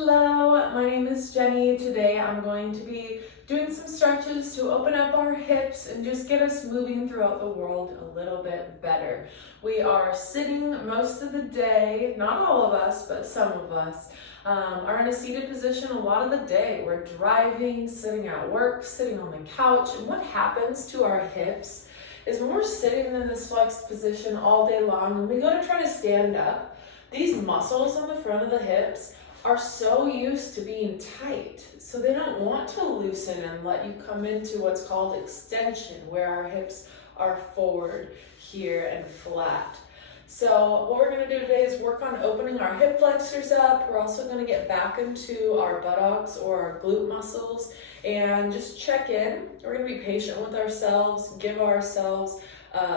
Hello, my name is Jenny. Today I'm going to be doing some stretches to open up our hips and just get us moving throughout the world a little bit better. We are sitting most of the day, not all of us, but some of us are in a seated position a lot of the day. We're driving, sitting at work, sitting on the couch, and what happens to our hips is when we're sitting in this flexed position all day long and we go to try to stand up, these muscles on the front of the hips are so used to being tight, so they don't want to loosen and let you come into what's called extension, where our hips are forward here and flat. So what we're going to do today is work on opening our hip flexors up. We're also going to get back into our buttocks or our glute muscles and just check in. We're going to be patient with ourselves, give ourselves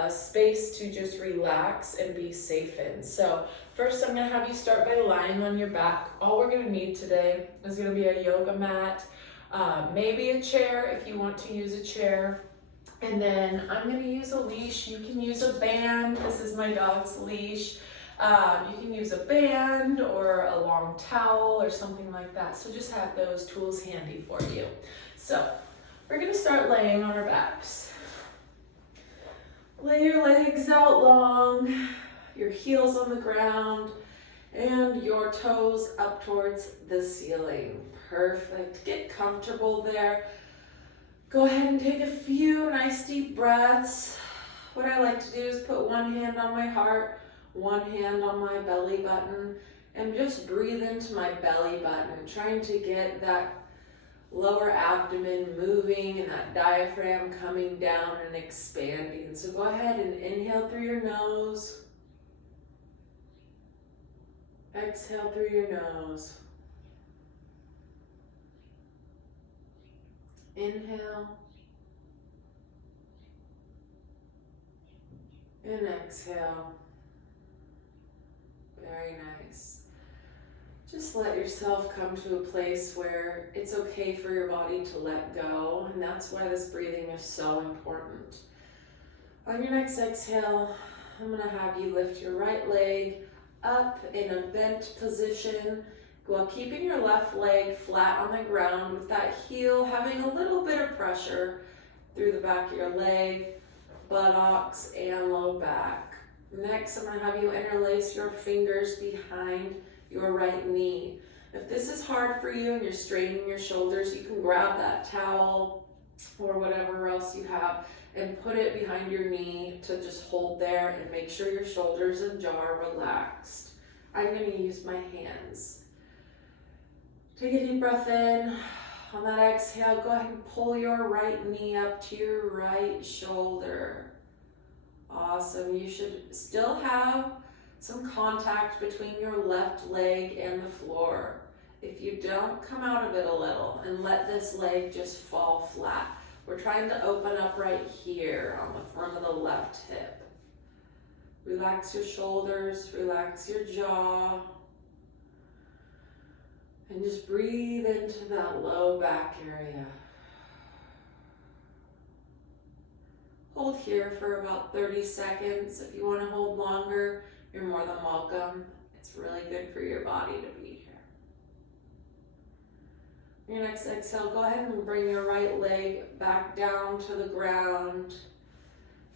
space to just relax and be safe in. So first I'm going to have you start by lying on your back. All we're going to need today is going to be a yoga mat, maybe a chair if you want to use a chair. And then I'm going to use a leash. You can use a band. This is my dog's leash. You can use a band or a long towel or something like that. So just have those tools handy for you. So we're going to start laying on our backs. Lay your legs out long, your heels on the ground, and your toes up towards the ceiling. Perfect. Get comfortable there. Go ahead and take a few nice deep breaths. What I like to do is put one hand on my heart, one hand on my belly button, and just breathe into my belly button, trying to get that lower abdomen moving and that diaphragm coming down and expanding. So go ahead and inhale through your nose. Exhale through your nose. Inhale. And exhale. Very nice. Just let yourself come to a place where it's okay for your body to let go, and that's why this breathing is so important. On your next exhale, I'm going to have you lift your right leg up in a bent position while keeping your left leg flat on the ground with that heel having a little bit of pressure through the back of your leg, buttocks, and low back. Next, I'm going to have you interlace your fingers behind your right knee. If this is hard for you and you're straining your shoulders, you can grab that towel or whatever else you have and put it behind your knee to just hold there and make sure your shoulders and jaw are relaxed. I'm going to use my hands. Take a deep breath in. On that exhale, go ahead and pull your right knee up to your right shoulder. Awesome. You should still have some contact between your left leg and the floor. If you don't, come out of it a little and let this leg just fall flat. We're trying to open up right here on the front of the left hip. Relax your shoulders, relax your jaw, and just breathe into that low back area. Hold here for about 30 seconds. If you want to hold longer, you're more than welcome. It's really good for your body to be here. Your next exhale, go ahead and bring your right leg back down to the ground.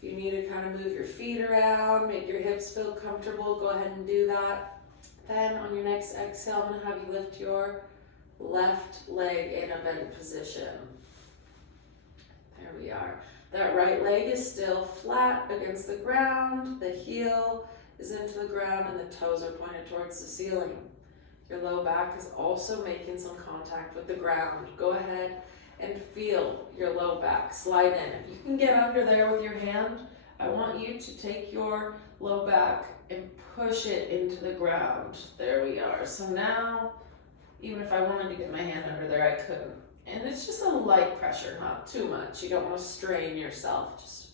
If you need to kind of move your feet around, make your hips feel comfortable, go ahead and do that. Then on your next exhale, I'm going to have you lift your left leg in a bent position. There we are. That right leg is still flat against the ground. The heel is into the ground and the toes are pointed towards the ceiling. Your low back is also making some contact with the ground. Go ahead and feel your low back slide in. If you can get under there with your hand, I want you to take your low back and push it into the ground. There we are. So now, even if I wanted to get my hand under there, I couldn't. And it's just a light pressure, not too much. You don't want to strain yourself. Just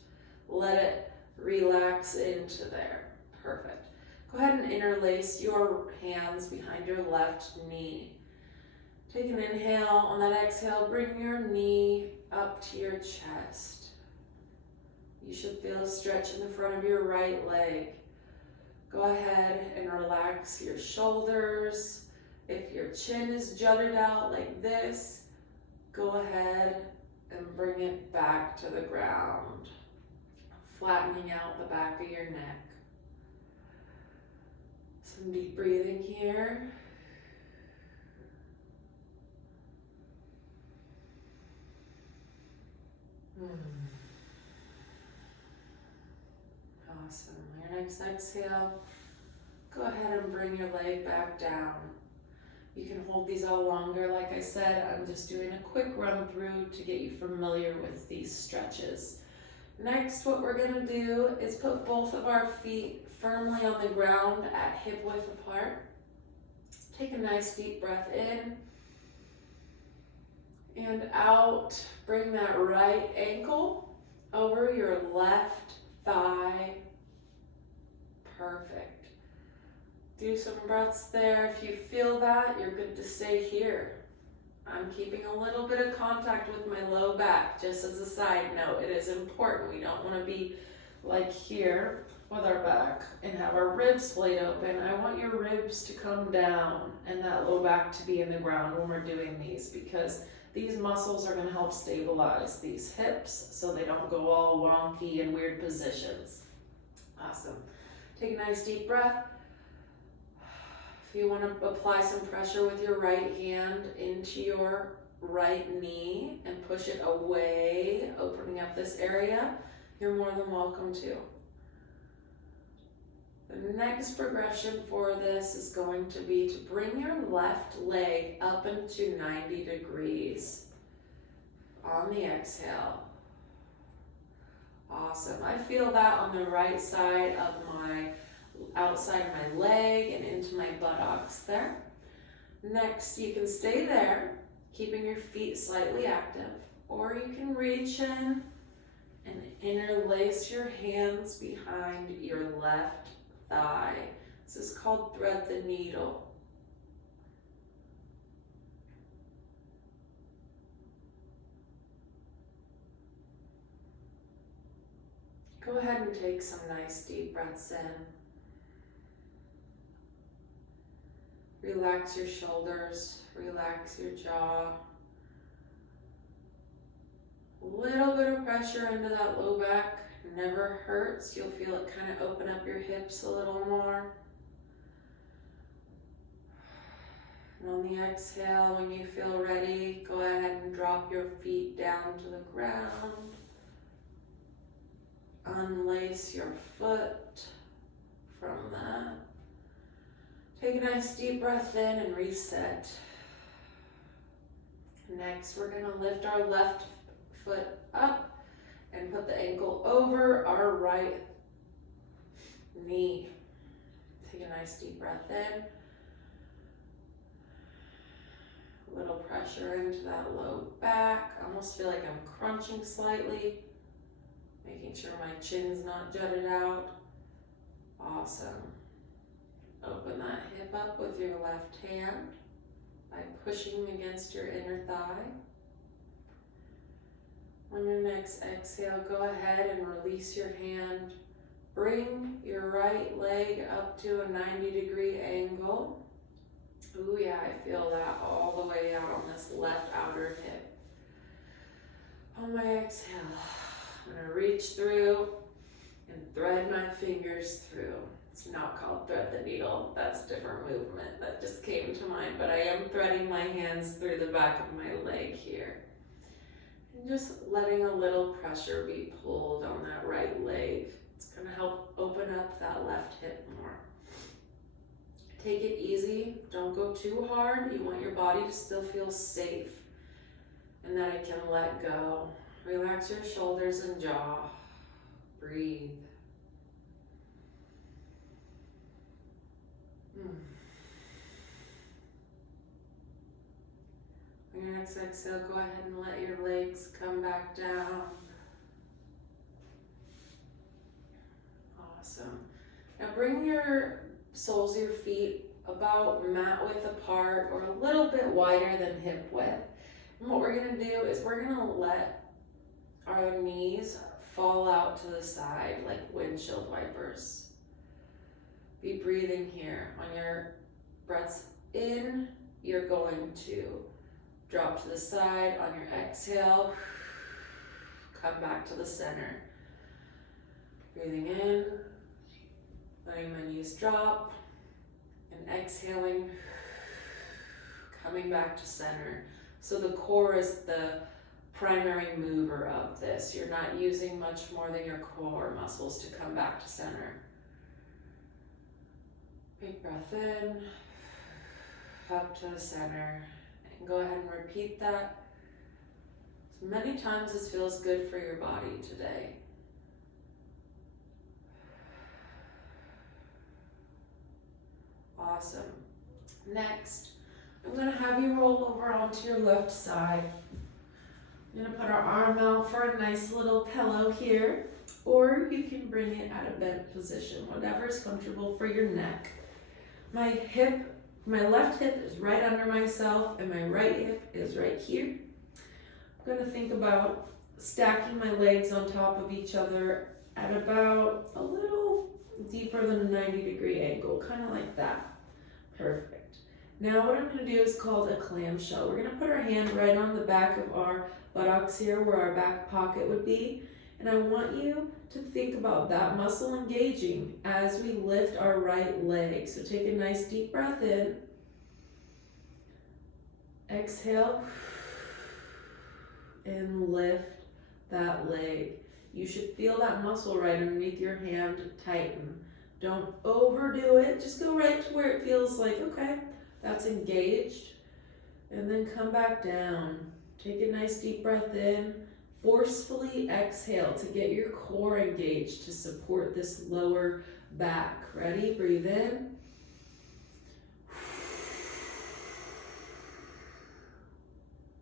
let it relax into there. Perfect. Go ahead and interlace your hands behind your left knee. Take an inhale. On that exhale, bring your knee up to your chest. You should feel a stretch in the front of your right leg. Go ahead and relax your shoulders If your chin is jutted out like this, go ahead and bring it back to the ground, flattening out the back of your neck. Some deep breathing here. Awesome. Your next exhale, go ahead and bring your leg back down. You can hold these all longer. Like I said, I'm just doing a quick run through to get you familiar with these stretches. Next, what we're going to do is put both of our feet firmly on the ground at hip width apart. Take a nice deep breath in and out. Bring that right ankle over your left thigh. Perfect. Do some breaths there. If you feel that, you're good to stay here. I'm keeping a little bit of contact with my low back, just as a side note. It is important. We don't want to be like here with our back and have our ribs splayed open. I want your ribs to come down and that low back to be in the ground when we're doing these, because these muscles are going to help stabilize these hips so they don't go all wonky in weird positions. Awesome. Take a nice deep breath. If you want to apply some pressure with your right hand into your right knee and push it away, opening up this area, you're more than welcome to. The next progression for this is going to be to bring your left leg up into 90 degrees on the exhale. Awesome. I feel that on the right side of my outside of my leg and into my buttocks there. Next, you can stay there, keeping your feet slightly active, or you can reach in and interlace your hands behind your left thigh. This is called thread the needle. Go ahead and take some nice deep breaths in. Relax your shoulders, relax your jaw. A little bit of pressure into that low back never hurts. You'll feel it kind of open up your hips a little more. And on the exhale, when you feel ready, go ahead and drop your feet down to the ground. Unlace your foot from that. Take a nice deep breath in and reset. Next, we're going to lift our left foot up and put the ankle over our right knee. Take a nice deep breath in. A little pressure into that low back. I almost feel like I'm crunching slightly, making sure my chin's not jutted out. Awesome. Open that hip up with your left hand by pushing against your inner thigh. On your next exhale, go ahead and release your hand. Bring your right leg up to a 90-degree angle. Ooh, yeah, I feel that all the way out on this left outer hip. On my exhale, I'm going to reach through and thread my fingers through. It's not called thread the needle. That's a different movement that just came to mind, but I am threading my hands through the back of my leg here. And just letting a little pressure be pulled on that right leg. It's going to help open up that left hip more. Take it easy. Don't go too hard. You want your body to still feel safe and that it can let go. Relax your shoulders and jaw. Breathe. On your next exhale, go ahead and let your legs come back down. Awesome. Now bring your soles of your feet about mat width apart or a little bit wider than hip width. And what we're going to do is we're going to let our knees fall out to the side like windshield wipers. Be breathing here on your breaths in you're going to drop to the side on your exhale, come back to the center. Breathing in, letting my knees drop, and exhaling, coming back to center. So the core is the primary mover of this. You're not using much more than your core muscles to come back to center. Big breath in, up to the center, and go ahead and repeat that as many times as feels good for your body today. Awesome. Next, I'm going to have you roll over onto your left side. I'm going to put our arm out for a nice little pillow here, or you can bring it at a bent position, whatever is comfortable for your neck. My left hip is right under myself, and my right hip is right here. I'm going to think about stacking my legs on top of each other at about a little deeper than a 90-degree angle, kind of like that. Perfect. Now what I'm going to do is called a clamshell. We're going to put our hand right on the back of our buttocks here where our back pocket would be. And I want you to think about that muscle engaging as we lift our right leg. So take a nice deep breath in. Exhale. And lift that leg. You should feel that muscle right underneath your hand tighten. Don't overdo it. Just go right to where it feels like, okay, that's engaged. And then come back down. Take a nice deep breath in. Forcefully exhale to get your core engaged to support this lower back. Ready? Breathe in.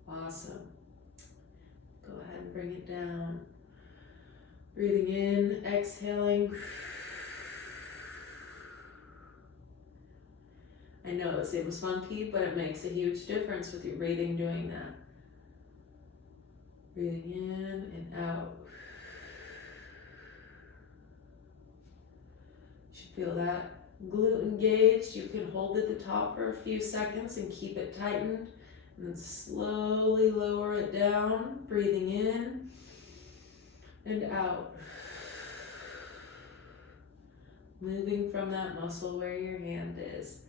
Awesome. Go ahead and bring it down. Breathing in, exhaling. I know it seems funky, but it makes a huge difference with your breathing doing that. Breathing in and out. You should feel that glute engaged. You can hold at the top for a few seconds and keep it tightened. And then slowly lower it down. Breathing in and out. Moving from that muscle where your hand is.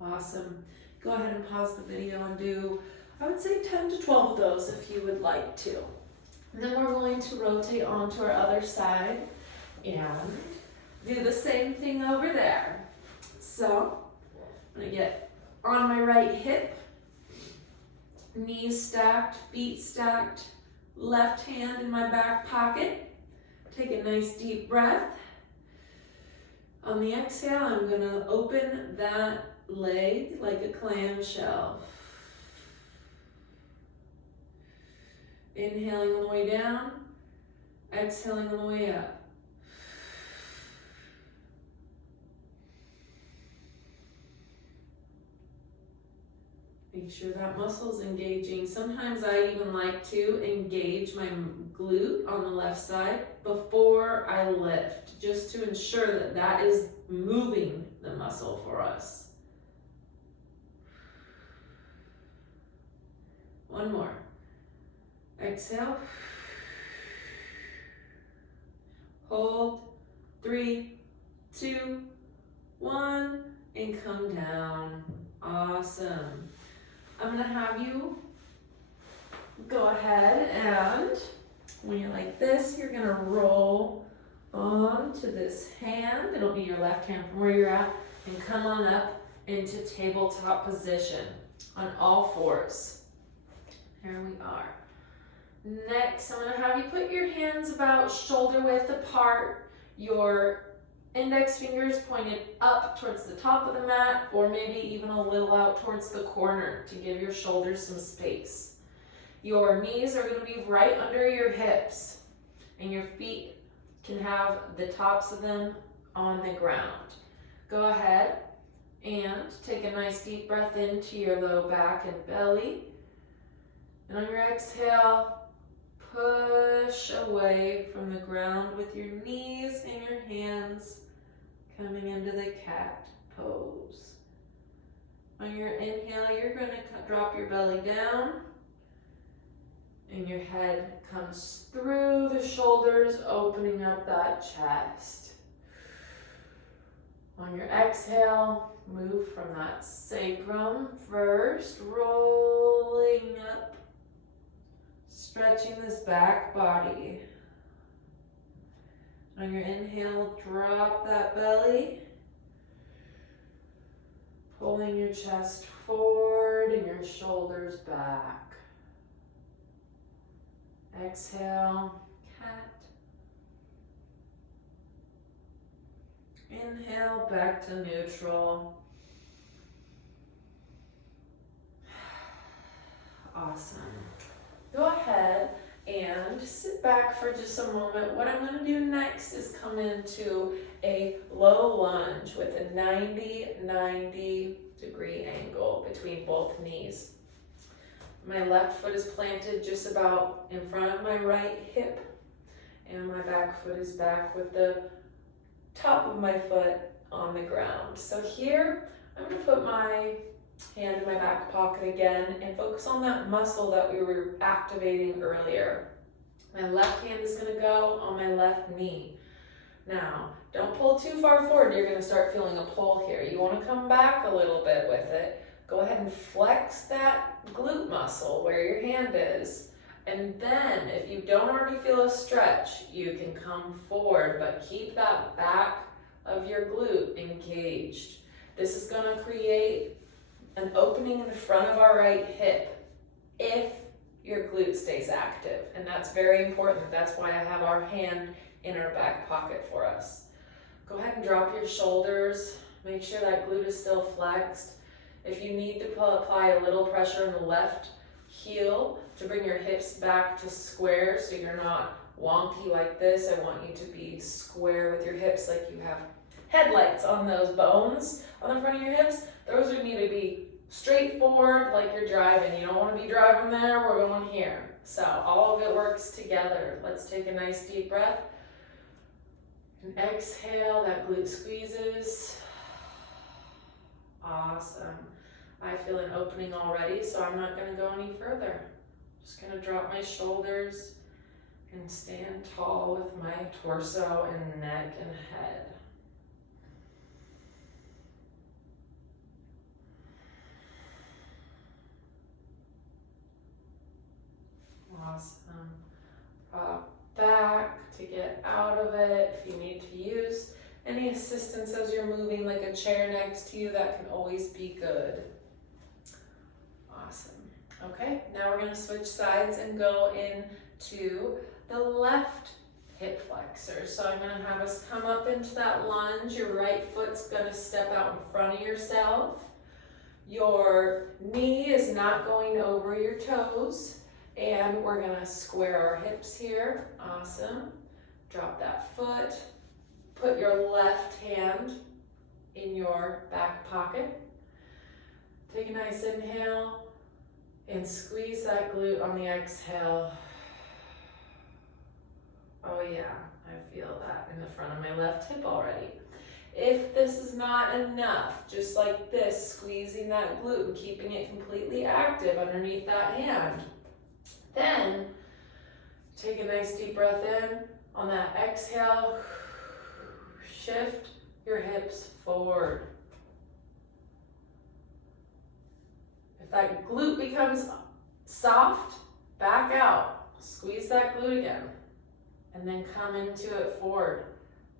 Awesome. Go ahead and pause the video and do, I would say 10 to 12 of those if you would like to. And then we're going to rotate onto our other side and do the same thing over there. So I'm going to get on my right hip, knees stacked, feet stacked, left hand in my back pocket. Take a nice deep breath. On the exhale, I'm going to open that leg like a clamshell. Inhaling on the way down, exhaling on the way up. Make sure that muscle's engaging. Sometimes I even like to engage my glute on the left side before I lift, just to ensure that that is moving the muscle for us. One more. Exhale. Hold. 3, 2, 1, and come down. Awesome. I'm gonna have you go ahead and when you're like this, you're gonna roll onto this hand. It'll be your left hand from where you're at and come on up into tabletop position on all fours. There we are. Next, I'm gonna have you put your hands about shoulder width apart, your index fingers pointed up towards the top of the mat, or maybe even a little out towards the corner to give your shoulders some space. Your knees are going to be right under your hips, and your feet can have the tops of them on the ground. Go ahead and take a nice deep breath into your low back and belly. And on your exhale, push away from the ground with your knees and your hands coming into the cat pose. On your inhale, you're going to drop your belly down and your head comes through the shoulders, opening up that chest. On your exhale, move from that sacrum first, rolling up, stretching this back body. On your inhale, drop that belly, pulling your chest forward and your shoulders back. Exhale, cat. Inhale, back to neutral. Awesome. Go ahead and sit back for just a moment. What I'm going to do next is come into a low lunge with a 90 degree angle between both knees. My left foot is planted just about in front of my right hip, and my back foot is back with the top of my foot on the ground. So here, I'm going to put my hand in my back pocket again and focus on that muscle that we were activating earlier. My left hand is going to go on my left knee. Now, don't pull too far forward. You're going to start feeling a pull here. You want to come back a little bit with it. Go ahead and flex that glute muscle where your hand is. And then, if you don't already feel a stretch, you can come forward, but keep that back of your glute engaged. This is going to create an opening in the front of our right hip if your glute stays active. And that's very important. That's why I have our hand in our back pocket for us. Go ahead and drop your shoulders. Make sure that glute is still flexed. If you need to apply a little pressure in the left heel to bring your hips back to square so you're not wonky like this, I want you to be square with your hips like you have headlights on those bones on the front of your hips. Those would need to be straight forward like you're driving. You don't want to be driving there, we're going here. So all of it works together. Let's take a nice deep breath. And exhale, that glute squeezes. Awesome. I feel an opening already, so I'm not going to go any further. Just going to drop my shoulders and stand tall with my torso and neck and head. Awesome. Pop back to get out of it. If you need to use any assistance as you're moving, like a chair next to you, that can always be good. Awesome. Okay, now we're going to switch sides and go into the left hip flexor. So I'm going to have us come up into that lunge. Your right foot's going to step out in front of yourself. Your knee is not going over your toes. And we're going to square our hips here. Awesome. Drop that foot. Put your left hand in your back pocket. Take a nice inhale and squeeze that glute on the exhale. Oh yeah, I feel that in the front of my left hip already. If this is not enough, just like this, squeezing that glute and keeping it completely active underneath that hand. Then, take a nice deep breath in. On that exhale, shift your hips forward. If that glute becomes soft, back out. Squeeze that glute again. And then come into it forward.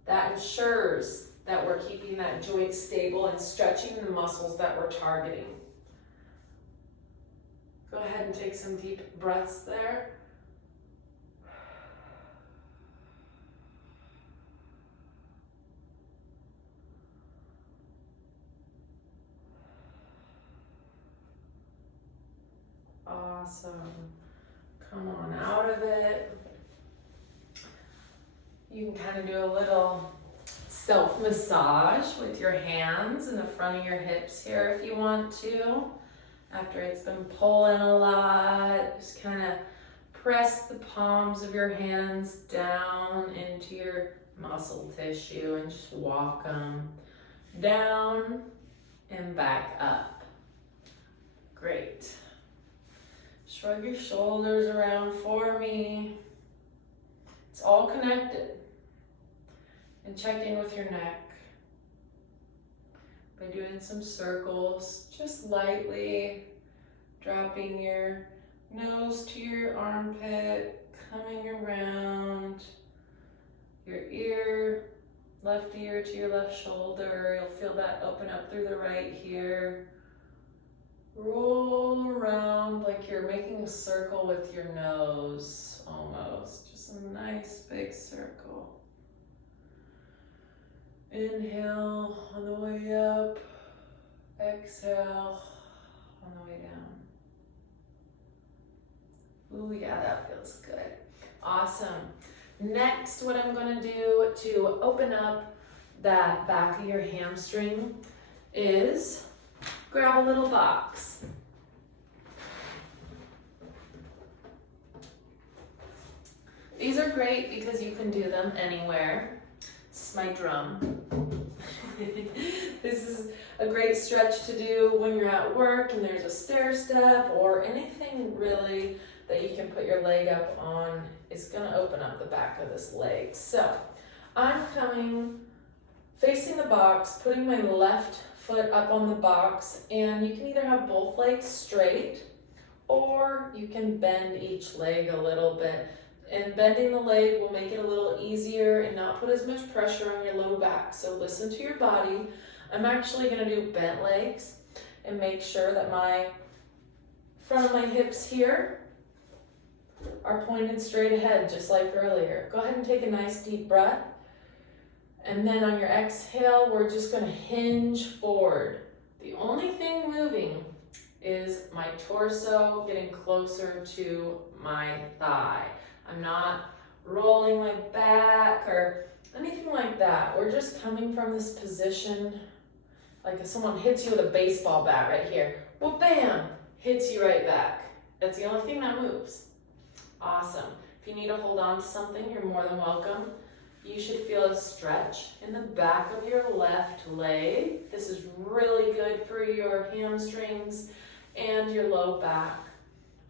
That ensures that we're keeping that joint stable and stretching the muscles that we're targeting. Go ahead and take some deep breaths there. Awesome. Come on out of it. You can kind of do a little self-massage with your hands in the front of your hips here if you want to. After it's been pulling a lot, just kind of press the palms of your hands down into your muscle tissue and just walk them down and back up. Shrug your shoulders around for me. It's all connected. And check in with your neck by doing some circles, just lightly dropping your nose to your armpit, coming around your ear, left ear to your left shoulder. You'll feel that open up through the right here. Roll around like you're making a circle with your nose, almost. Just a nice big circle. Inhale on the way up. Exhale on the way down. Ooh, yeah, that feels good. Awesome. Next, what I'm going to do to open up that back of your hamstring is grab a little box. These are great because you can do them anywhere. This is my drum. This is a great stretch to do when you're at work and there's a stair step or anything really that you can put your leg up on. Is going to open up the back of this leg. So I'm coming facing the box, putting my left foot up on the box, and you can either have both legs straight or you can bend each leg a little bit. And bending the leg will make it a little easier and not put as much pressure on your low back. So listen to your body. I'm actually going to do bent legs and make sure that my front of my hips here are pointed straight ahead, just like earlier. Go ahead and take a nice deep breath. And then on your exhale, we're just going to hinge forward. The only thing moving is my torso getting closer to my thigh. I'm not rolling my back or anything like that. We're just coming from this position, like if someone hits you with a baseball bat right here, well, bam, hits you right back. That's the only thing that moves. Awesome. If you need to hold on to something, you're more than welcome. You should feel a stretch in the back of your left leg. This is really good for your hamstrings and your low back.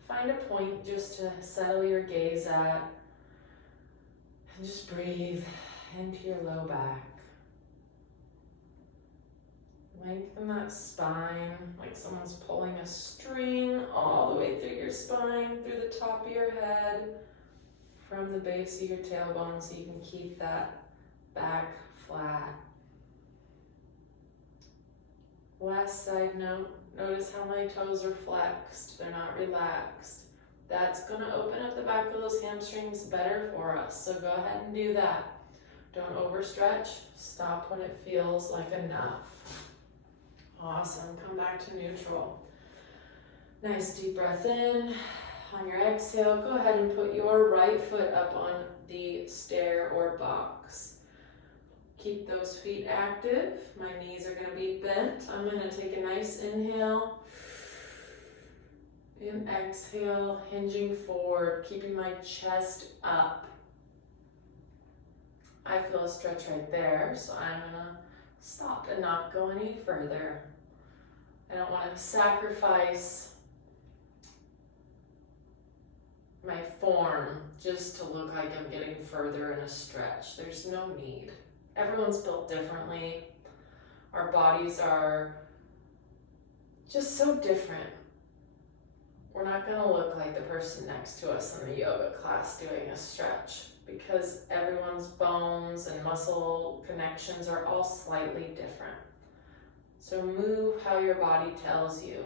Find a point just to settle your gaze at and just breathe into your low back. Lengthen that spine like someone's pulling a string all the way through your spine, through the top of your head, from the base of your tailbone so you can keep that back flat. Last side note, notice how my toes are flexed, they're not relaxed. That's going to open up the back of those hamstrings better for us, so go ahead and do that. Don't overstretch, stop when it feels like enough. Awesome, come back to neutral. Nice deep breath in. On your exhale, go ahead and put your right foot up on the stair or box. Keep those feet active. My knees are going to be bent. I'm going to take a nice inhale and exhale, hinging forward, keeping my chest up. I feel a stretch right there, so I'm going to stop and not go any further. I don't want to sacrifice my form just to look like I'm getting further in a stretch. There's no need. Everyone's built differently. Our bodies are just so different. We're not going to look like the person next to us in the yoga class doing a stretch because everyone's bones and muscle connections are all slightly different. So move how your body tells you.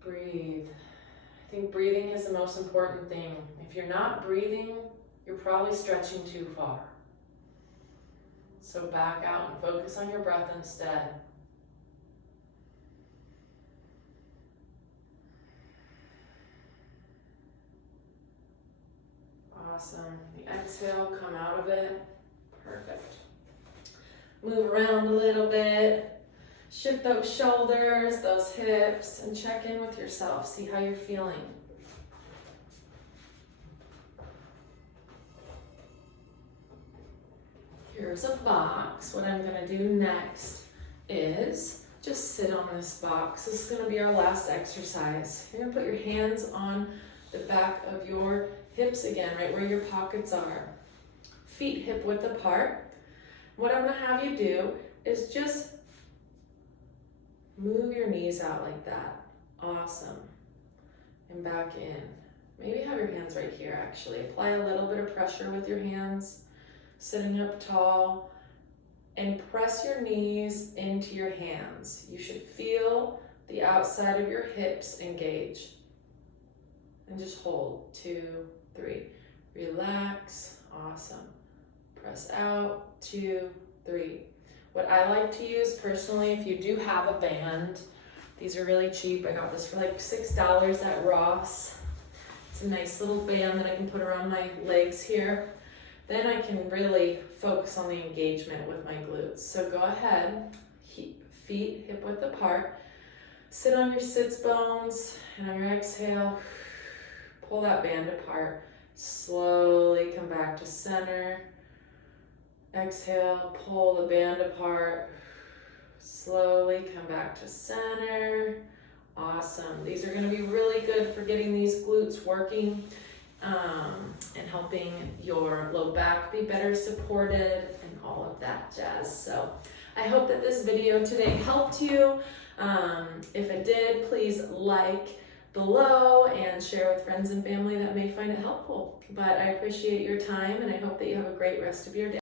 Breathe. I think breathing is the most important thing. If you're not breathing, you're probably stretching too far. So back out and focus on your breath instead. Awesome. The exhale, come out of it. Perfect. Move around a little bit. Shift those shoulders, those hips, and check in with yourself. See how you're feeling. Here's a box. What I'm going to do next is just sit on this box. This is gonna be our last exercise. You're gonna put your hands on the back of your hips again, right where your pockets are. Feet hip width apart. What I'm gonna have you do is just move your knees out like that. Awesome. And back in. Maybe have your hands right here actually. Apply a little bit of pressure with your hands. Sitting up tall. And press your knees into your hands. You should feel the outside of your hips engage. And just hold. 2, 3. Relax. Awesome. Press out. 2, 3. What I like to use personally, if you do have a band, these are really cheap. I got this for like $6 at Ross. It's a nice little band that I can put around my legs here. Then I can really focus on the engagement with my glutes. So go ahead, feet hip width apart. Sit on your sits bones, and on your exhale, pull that band apart. Slowly come back to center. Exhale, pull the band apart. Slowly come back to center. Awesome. These are going to be really good for getting these glutes working and helping your low back be better supported and all of that jazz. So I hope that this video today helped you. If it did, please like below and share with friends and family that may find it helpful. But I appreciate your time, and I hope that you have a great rest of your day.